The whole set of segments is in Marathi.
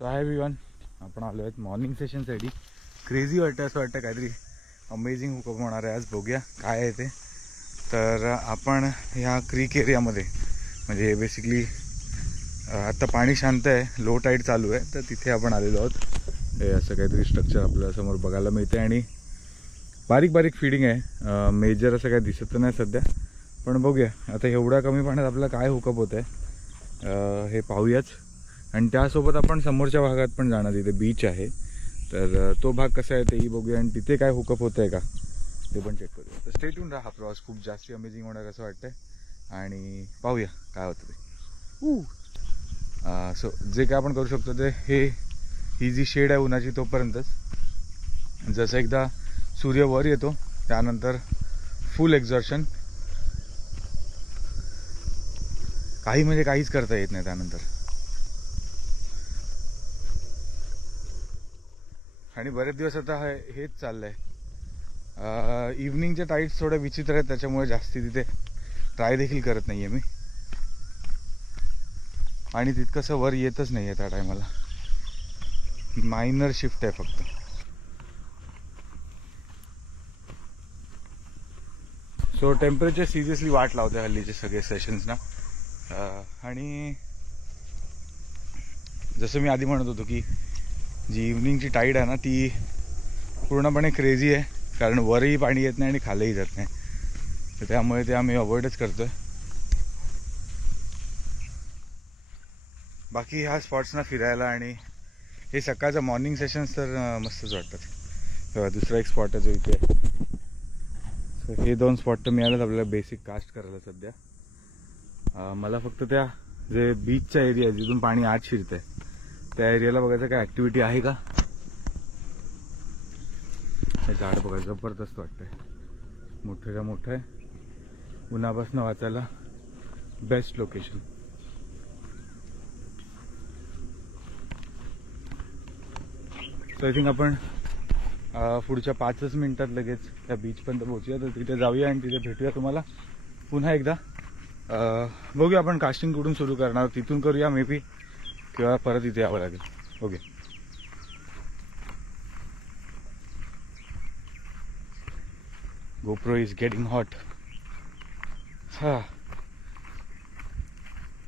सो हाय एव्हरीवन, आपण आलो आहेत मॉर्निंग सेशनसाठी. क्रेझी वाटतं, असं वाटतं काहीतरी अमेझिंग हुकअप होणार आहे आज. बघूया काय आहे ते. तर आपण ह्या क्रीक एरियामध्ये, म्हणजे बेसिकली आता पाणी शांत आहे, लो टाईड चालू आहे, तर तिथे आपण आलेलो आहोत. हे असं काहीतरी स्ट्रक्चर आपल्याला समोर बघायला मिळते आणि बारीक बारीक फीडिंग आहे. मेजर असं काही दिसत नाही सध्या, पण बघूया आता एवढ्या कमी पाण्यात आपल्याला काय हुकअप होत आहे हे पाहूयाच. आणि त्यासोबत आपण समोरच्या भागात पण जाणार, तिथे बीच आहे, तर तो भाग कसा आहे तेही बघूया आणि तिथे काय हुकअप होतं आहे का ते पण चेक करूया. तर स्टे ट्यून राहा, हा प्रवास खूप जास्ती अमेझिंग होणार असं वाटतंय आणि पाहूया काय होतं ते. सो जे काय आपण करू शकतो ते ही जी शेड आहे उन्हाची तोपर्यंतच. जसं एकदा सूर्य वर येतो त्यानंतर फुल एक्झॉर्शन, काही म्हणजे काहीच करता येत नाही त्यानंतर. आणि बरेच दिवस आता हेच चाललंय. इव्हनिंगचे टाईड्स थोडे विचित्र आहेत, त्याच्यामुळे जास्ती तिथे ट्राय देखील करत नाही आहे मी. आणि तितकंसं वर येतच नाही आहे त्या टायमाला, मायनर शिफ्ट आहे फक्त. सो टेम्परेचर सिरियसली वाट लावते हल्लीचे सगळे सेशन्स ना. आणि जसं मी आधी म्हणत होतो की जी इव्हनिंगची टाईड आहे ना ती पूर्णपणे क्रेझी आहे, कारण वरही पाणी येत नाही आणि खालीही जात नाही, तर त्यामुळे ते आम्ही अवॉइडच करतोय. बाकी ह्या स्पॉट्सना फिरायला आणि हे सकाळचं मॉर्निंग सेशन्स तर मस्तच वाटतात. तेव्हा दुसरा एक स्पॉट आहे जो इथे आहे. सो हे दोन स्पॉट तर मिळालेत आपल्याला बेसिक कास्ट करायला सध्या. मला फक्त त्या जे बीचचा एरिया आहे जिथून पाणी आत शिरतंय त्या एरियाला बघायचं काय ॲक्टिव्हिटी आहे का. हे झाड बघा जबरदस्त वाटतंय, मोठं मोठं आहे, उन्हापासून वाचायला best location. So I think आपण पुढच्या 5 मिनिटात लगेच त्या बीचपर्यंत पोहोचूया, तर तिथे जाऊया आणि तिथे भेटूया तुम्हाला पुन्हा एकदा. बघूया आपण कास्टिंग कुठून सुरू करणार, तिथून करूया मे बी, किंवा परत इथे यावं लागेल. Okay. GoPro is getting hot.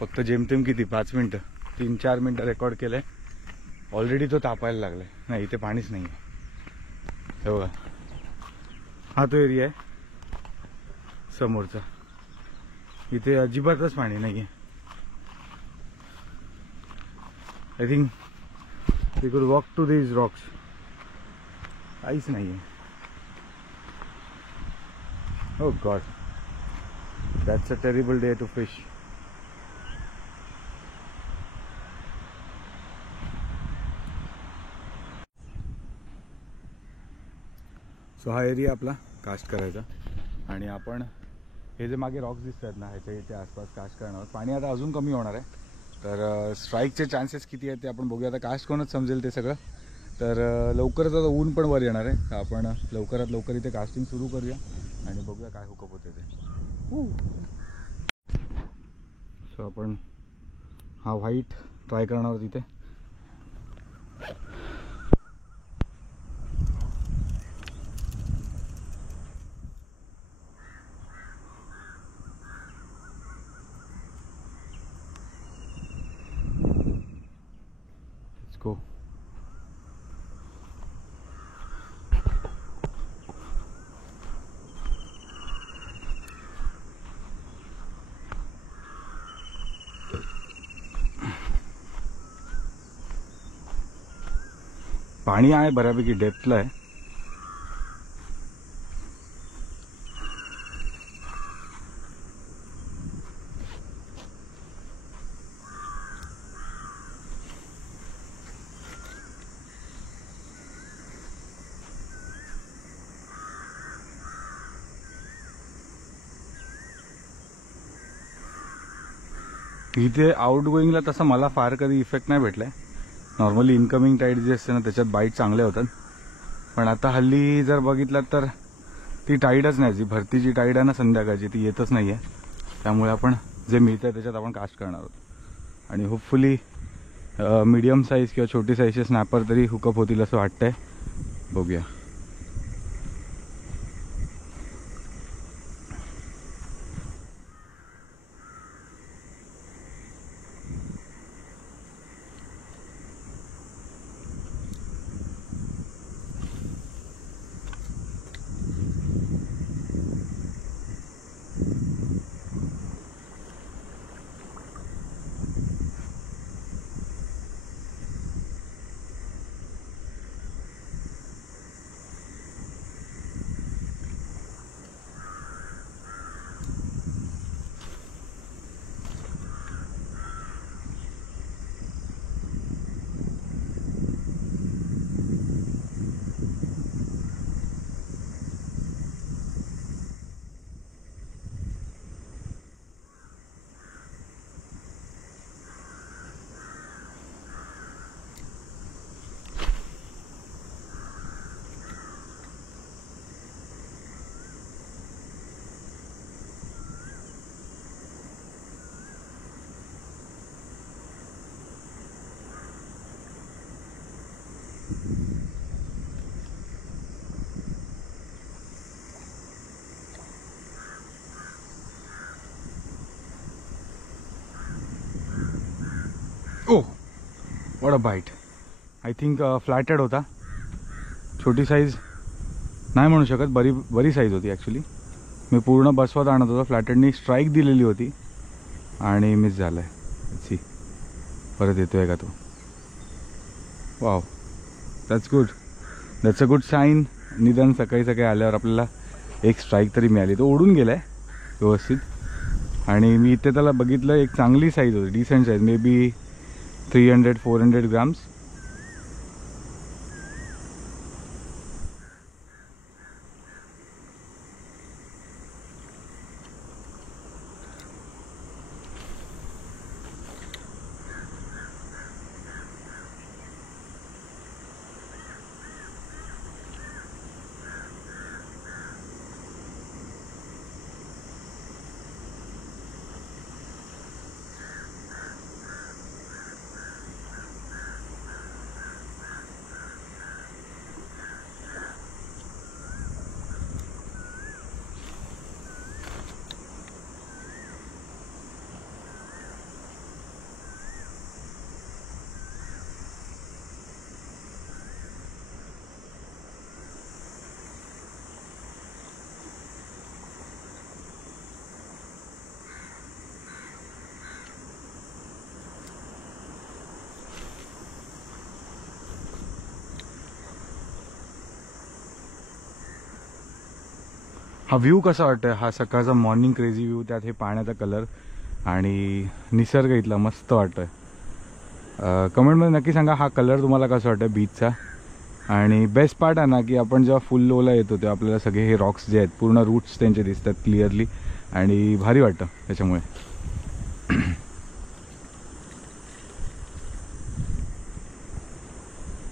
फक्त जेमतेम किती 5 मिनटं, 3-4 मिनटं रेकॉर्ड केलंय, ऑलरेडी तो तापायला लागलाय. नाही इथे पाणीच नाही आहे. हे बघा, हा तो एरिया आहे समोरचा, इथे अजिबातच पाणी नाही आहे. आय थिंक वी कुड वॉक टू दीज रॉक्स. काहीच नाही आहे. Oh God, that's a terrible day to fish. So हा एरिया आपला कास्ट करायचा आणि आपण हे जे मागे रॉक्स दिसत आहेत ना ह्याच्या इथे आसपास कास्ट करणार आहोत. पाणी आता अजून कमी होणार आहे, तर स्ट्राईकचे चान्सेस किती आहेत ते आपण बघूया. आता कास्ट करूनच समजेल ते सगळं. तर लवकरच आता ऊन पण वर येणार आहे, तर आपण लवकरात लवकर इथे कास्टिंग सुरू करूया आणि बघूया काय हुकअप होते ते. सो आपण हा व्हाईट ट्राय करणार आहोत इथे. Let's go. पाणी आहे बऱ्यापैकी डेप्थला आहे. इथे आउट गोईंगला तसं मला फार कधी इफेक्ट नाही भेटलाय. नॉर्मली इनकमिंग टाईड जी असते ना त्याच्यात बाईट चांगले होतात, पण आता हल्ली जर बघितलं तर ती टाईडच नाही, जी भरतीची टाईड आहे ना संध्याकाळची ती येतच नाही आहे. त्यामुळे आपण जे मिळतं आहे त्याच्यात आपण कास्ट करणार आहोत आणि होपफुली मीडियम साईज किंवा छोटी साईजचे स्नॅपर तरी हुकअप होतील असं वाटतंय. बघूया. Oh what a bite. I think फ्लॅटेड होता. छोटी साईज नाही म्हणू शकत, बरी साईज होती ॲक्च्युली. मी पूर्ण बसवत आणत होतो, फ्लॅटेडनी स्ट्राईक दिलेली होती आणि मिस झालं आहे. सी परत येतो आहे का तो. Wow, that's good. That's a good sign. निदान सकाळी सकाळी आल्यावर आपल्याला एक स्ट्राईक तरी मिळाली. तो उडून गेला आहे व्यवस्थित. आणि मी इथे त्याला बघितलं, एक चांगली साईज होती, decent size, may be 300-400 grams. हा व्ह्यू कसा वाटतोय, हा सकाळचा मॉर्निंग क्रेझी व्ह्यू, त्यात हे पाण्याचा कलर आणि निसर्ग इथला मस्त वाटतोय. कमेंटमध्ये नक्की सांगा हा कलर तुम्हाला कसा वाटतोय बीचचा. आणि बेस्ट पार्ट आहे ना की आपण जेव्हा फुल लोला येतो तेव्हा आपल्याला सगळे हे रॉक्स जे आहेत पूर्ण रूट्स त्यांचे दिसतात क्लिअरली आणि भारी वाटतं त्याच्यामुळे.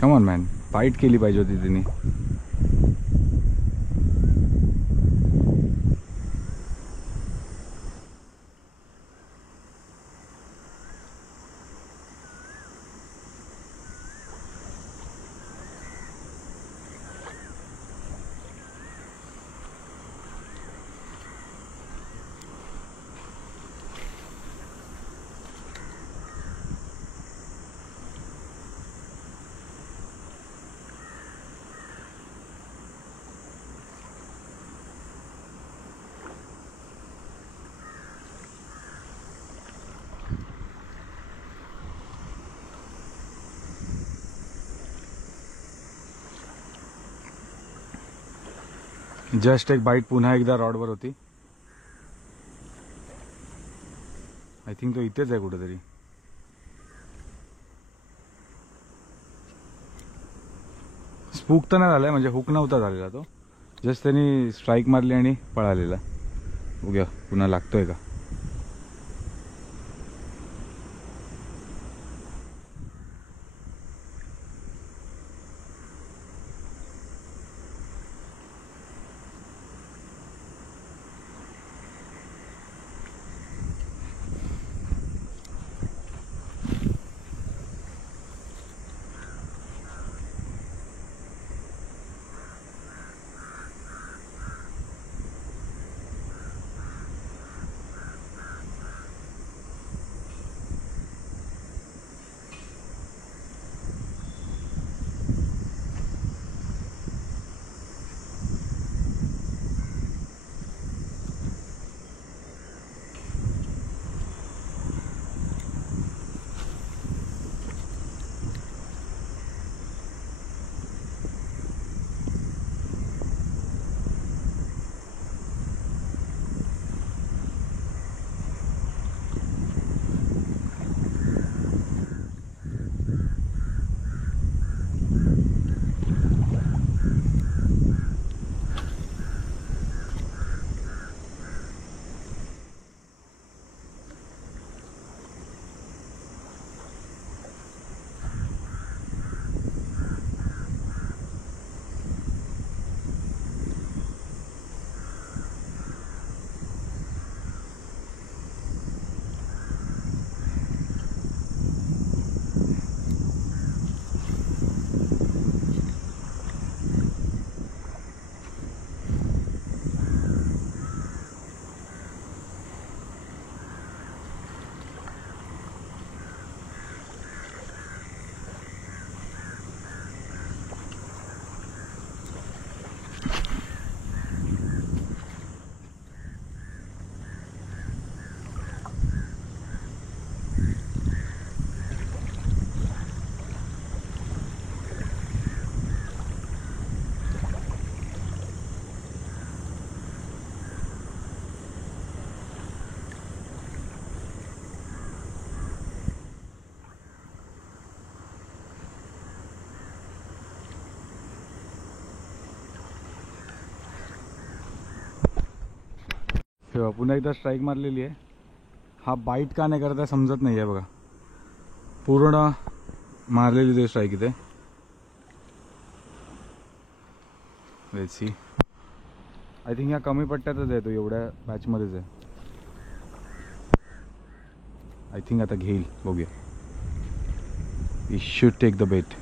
कम ऑन मॅन, फाईट केली पाहिजे होती तिने. जस्ट एक बाईट पुन्हा एकदा रॉडवर होती. आय थिंक तो इथेच आहे कुठेतरी. स्पूक तर नाही झालाय, म्हणजे हुक नव्हता झालेला तो, जस्ट त्यांनी स्ट्राईक मारली आणि पळालेला. बघूया पुन्हा लागतोय का. तेव्हा पुन्हा एकदा स्ट्राईक मारलेली आहे. हा बाईट का नाही करत आहे समजत नाही आहे बघा. पूर्ण मारलेली ते स्ट्राईक इथे. Let's see. आय थिंक ह्या कमी पट्ट्यातच आहे तो, एवढ्या बॅचमध्येच आहे. आय थिंक आता घेईल, बघूया. We should take the bet.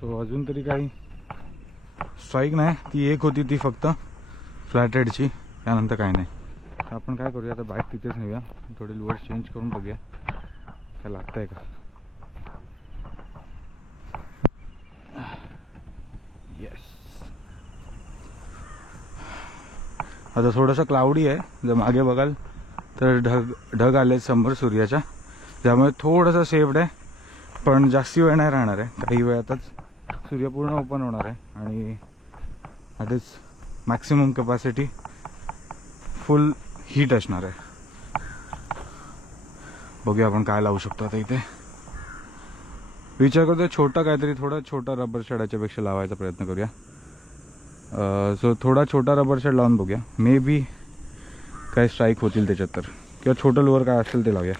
So अजून तरी काही स्ट्राईक नाही. ती एक होती ती फक्त फ्लॅट हेडची, त्यानंतर काय नाही. आपण काय करूया आता, बाईक तिथेच नेऊया, थोडी लुअर चेंज करून बघूया काय लागतंय का. येस. आता थोडंसं क्लाउडी आहे, जर मागे बघाल तर ढग आले समोर सूर्याच्या, त्यामुळे थोडंसं सेफ्ड आहे. पण जास्ती वेळ नाही राहणार आहे, काही वेळातच सूर्य पूर्ण ओपन होणार आहे आणि that is maximum capacity, full heat असणार आहे. बघूया आपण काय लावू शकतो आता इथे. विचार करतो छोटा काहीतरी, थोडा छोटा रबर शेडाच्या पेक्षा लावायचा प्रयत्न करूया. सो थोडा छोटा रबर शेड लावून बघूया, मे बी काय स्ट्राईक होतील त्याच्यात तर, किंवा छोटं लोअर काय असेल ते लावूया.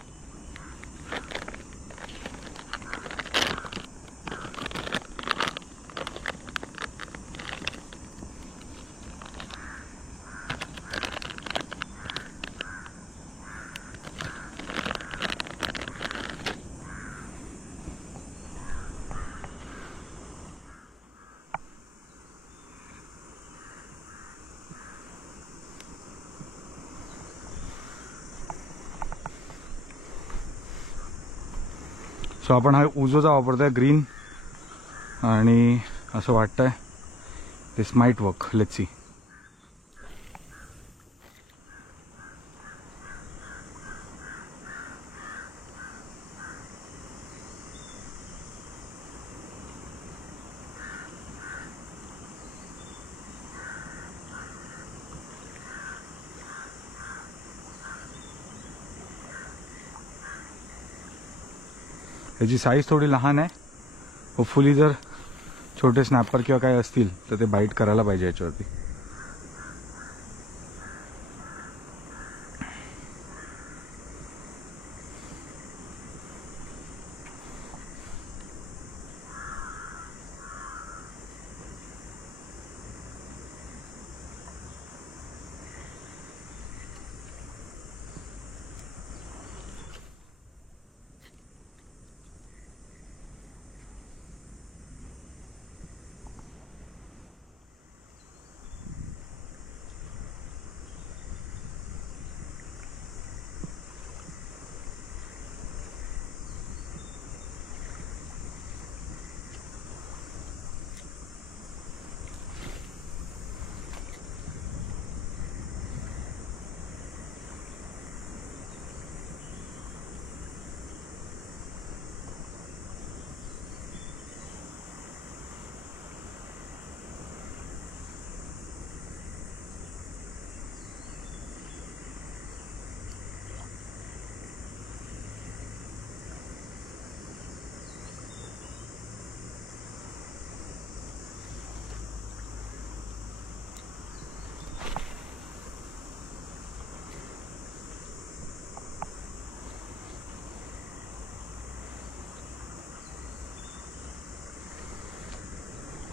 सो आपण हा उजोचा वापरतोय ग्रीन, आणि असं वाटतंय दिस माइट वर्क. Let's see. याची साईज थोडी लहान आहे. होपफुली जर छोटे स्नॅपर किंवा काय असतील तर ते बाईट करायला पाहिजे याच्यावरती.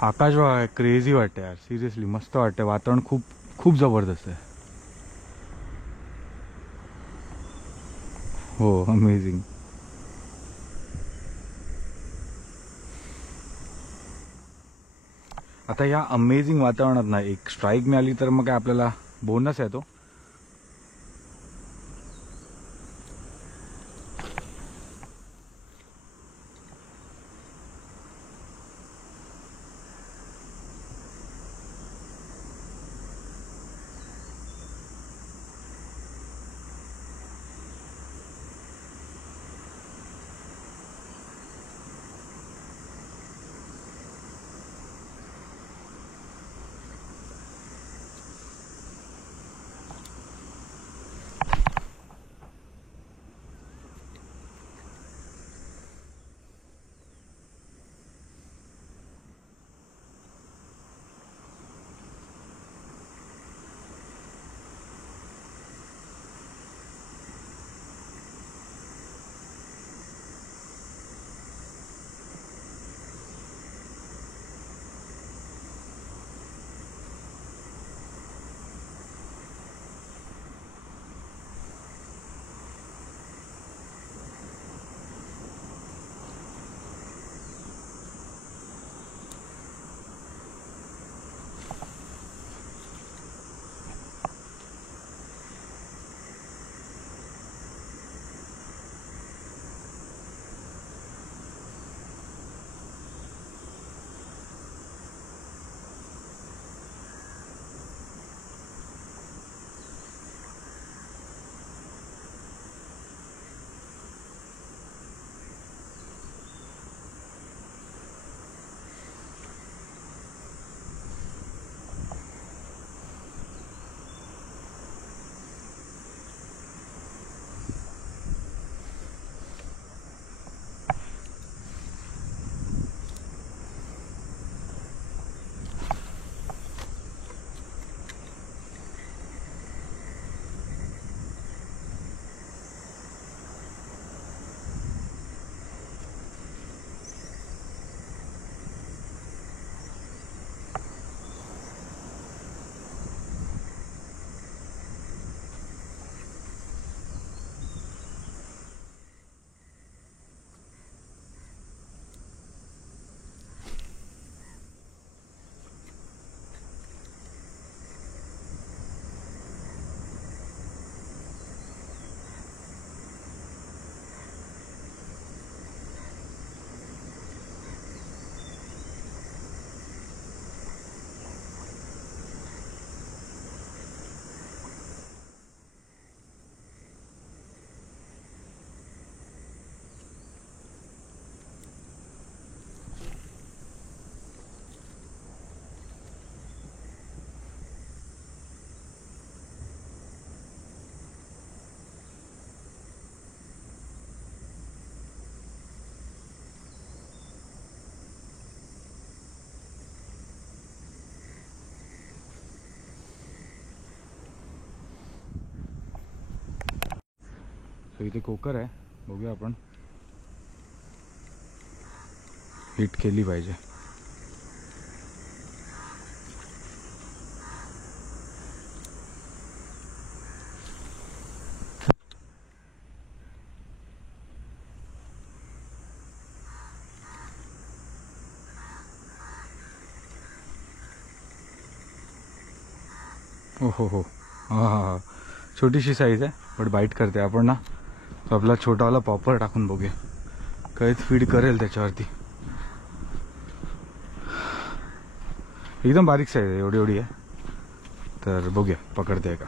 आकाश बघा, क्रेझी वाटते यार. सिरियसली मस्त वाटते. वातावरण खूप खूप जबरदस्त आहे. हो, अमेझिंग. आता या अमेझिंग वातावरणात ना एक स्ट्राईक मिळाली तर मग काय आपल्याला बोनस आहे तो. इथे कोकर आहे, बघूया आपण हिट केली पाहिजे. हो हो हो, हां हां हां, छोटीशी साईज आहे बट बाईट करते. आपण ना तो आपला छोटावाला पॉपर टाकून बघूया, काहीच फीड करेल त्याच्यावरती. एकदम बारीक साईज आहे, एवढी एवढी आहे. तर बघूया पकडते का.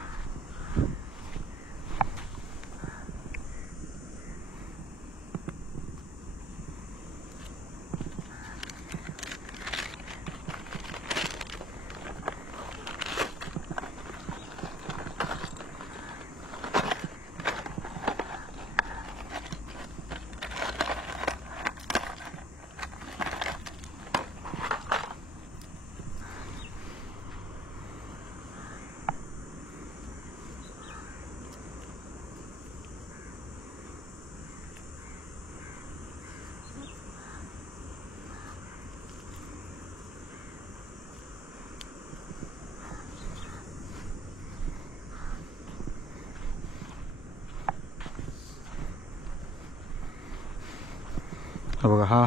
हा बघा, हा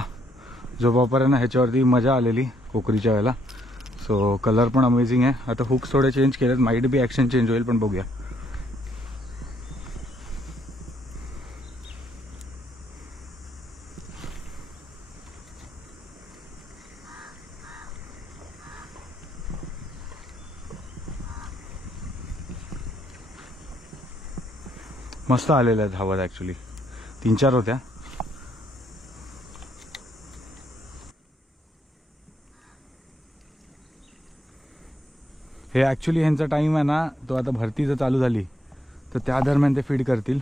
जो पॉपर आहे ना ह्याच्यावरती मजा आलेली कोकरीच्या वेळेला. सो कलर पण अमेझिंग आहे. आता हुक्स थोडे चेंज केलेत, माइट बी ॲक्शन चेंज होईल, पण बघूया. मस्त आलेल्या आहेत धावत, ॲक्च्युली 3-4 होत्या. हे ॲक्च्युली ह्यांचा टाईम आहे ना, तो आता भरती जर चालू झाली तर त्या दरम्यान ते फीड करतील.